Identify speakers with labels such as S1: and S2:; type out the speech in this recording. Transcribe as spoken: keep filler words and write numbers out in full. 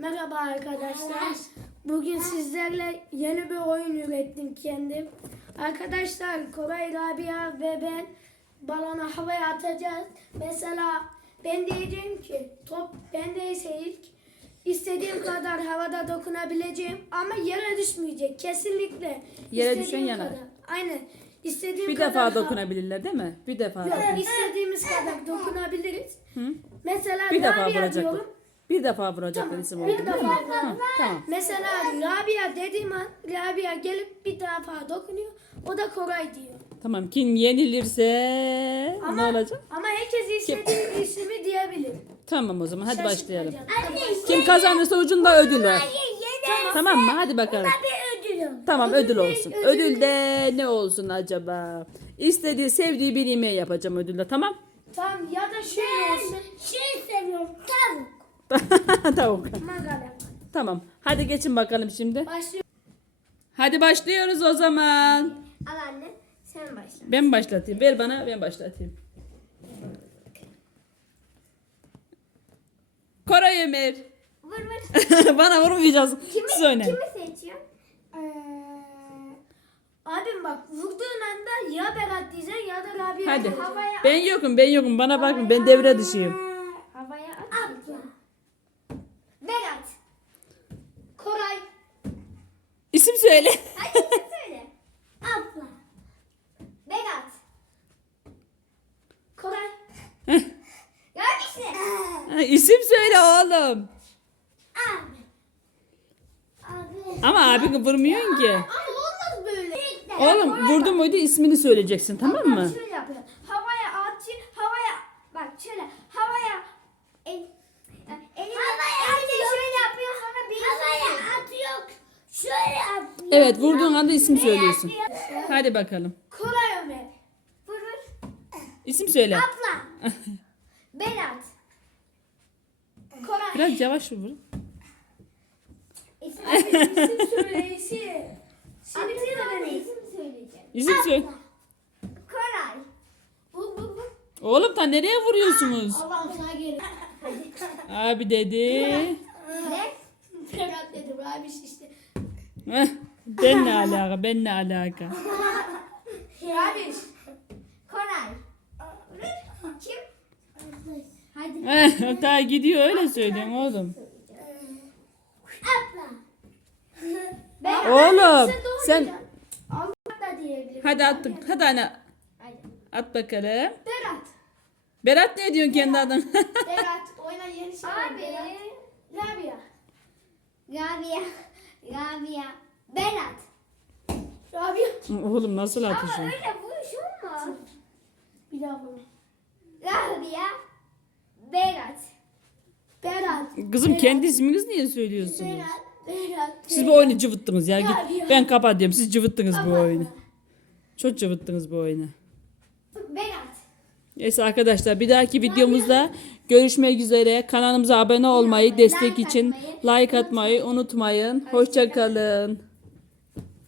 S1: Merhaba arkadaşlar. Bugün sizlerle yeni bir oyun ürettim kendim. Arkadaşlar Koray, Rabia ve ben balonu havaya atacağız. Mesela ben diyeceğim ki top bendeyse ilk istediğim kadar havada dokunabileceğim ama yere düşmeyecek kesinlikle.
S2: Yere
S1: İstediğim
S2: düşen yanar.
S1: kadar. Aynen. İstediğim
S2: Bir
S1: kadar
S2: defa
S1: ha-
S2: dokunabilirler değil mi? Bir defa.
S1: Yok,
S2: dokun.
S1: istediğimiz kadar dokunabiliriz.
S2: Hı?
S1: Mesela
S2: Bir defa
S1: Rabia
S2: vuracaklar.
S1: diyorum.
S2: Bir defa vuracaklar
S1: Tamam,
S2: isim
S1: bir
S2: oldu değil
S1: defa
S2: mi?
S1: vuracaklar.
S2: Hı, tamam.
S1: Mesela Rabia dediğim an Rabia gelip bir defa dokunuyor. O da Koray diyor.
S2: Tamam. Kim yenilirse ne olacak?
S1: Ama herkes istediği ismi diyebilir.
S2: Tamam o zaman hadi başlayalım.
S1: Şaşırtmayacağım.
S2: Kim kazanırsa ucunda ödül var.
S1: Tamam.
S2: Tamam mı? Hadi bakalım.
S1: Bir ödülüm.
S2: Tamam ödül olsun.
S1: ödül-
S2: Ödül de ne olsun acaba? İstediği, sevdiği bir yemeği yapacağım ödülle. Tamam?
S1: Tamam ya da şöyle olsun. Şey seviyorum. Tavuk.
S2: Tavuk.
S1: Magala.
S2: Tamam. Hadi geçin bakalım şimdi.
S1: Başlıyor.
S2: Hadi başlıyoruz o zaman.
S1: Al anne sen başla.
S2: Ben başlatayım. Ver bana, ben başlatayım. Koray Ömer.
S1: Vur vur.
S2: Bana vurmayacağız.
S1: Kimi,
S2: Siz oynayın.
S1: kimi seçiyor? Ee, abim bak vurduğun anda ya Berat diyeceksin ya da Rabia.
S2: Hadi.
S1: Havaya
S2: Ben yokum, ben yokum. Bana bakın, ben devre dışıyım.
S1: Havaya at. Atla. Berat. Koray.
S2: İsim söyle.
S1: Hadi sen söyle. Atla. Berat. Koray. Gördün işte.
S2: Ha, İsim söyle oğlum.
S1: Abi. Abi.
S2: Ama abini vurmuyorsun ki.
S1: Ama olmaz böyle.
S2: Oğlum vurdun muydu ismini söyleyeceksin, tamam mı?
S1: Şöyle yapıyor. Havaya atıyor. Havaya bak şöyle havaya el, elini, elini şöyle yapıyor sonra bir havaya atıyor. Şöyle atıyor.
S2: Evet, vurduğun anda isim söylüyorsun. Hadi bakalım.
S1: Koray Ömer. Vur vur.
S2: İsim söyle.
S1: Atla. Berat. Koray.
S2: Biraz yavaş vur.
S1: İsim, isim söyle isim. Şimdi bir de ben isim söyleyeceğim.
S2: İsim söyle.
S1: Koray. Bu bu bu.
S2: Oğlum ta nereye vuruyorsunuz?
S1: Allah'ım sana gelir.
S2: Abi dedi.
S1: Ne? Berat dedim abi işte.
S2: Heh, ben ne alaka? Ben ne alaka?
S1: Abi. Koray. Kim? Hadi.
S2: Heh, daha gidiyor öyle söylüyorsun oğlum.
S1: Atla. Ben
S2: Oğlum sen
S1: Atla diyebilirim.
S2: hadi attım. Hadi anne
S1: Hadi.
S2: at bakalım.
S1: Berat.
S2: Berat ne diyorsun kendi adın?
S1: Berat. Oyna yeni şey. Abi. Rabia. Rabia. Rabia. Berat. Rabia.
S2: Oğlum nasıl
S1: Ama
S2: atıyorsun?
S1: öyle bu iş olmaz. Bir daha bunu. Rabia. Berat. Berat.
S2: Kızım kendi isminiz niye söylüyorsunuz?
S1: Berat. Berat.
S2: Siz bu oyunu cıvıttınız ya.
S1: Ya,
S2: Git.
S1: ya.
S2: Ben kapatıyorum. Siz cıvıttınız bu oyunu. Çok cıvıttınız bu oyunu.
S1: Berat.
S2: Neyse arkadaşlar bir dahaki videomuzda görüşmek üzere. Kanalımıza abone olmayı, destek için like atmayı unutmayın. Hoşça kalın.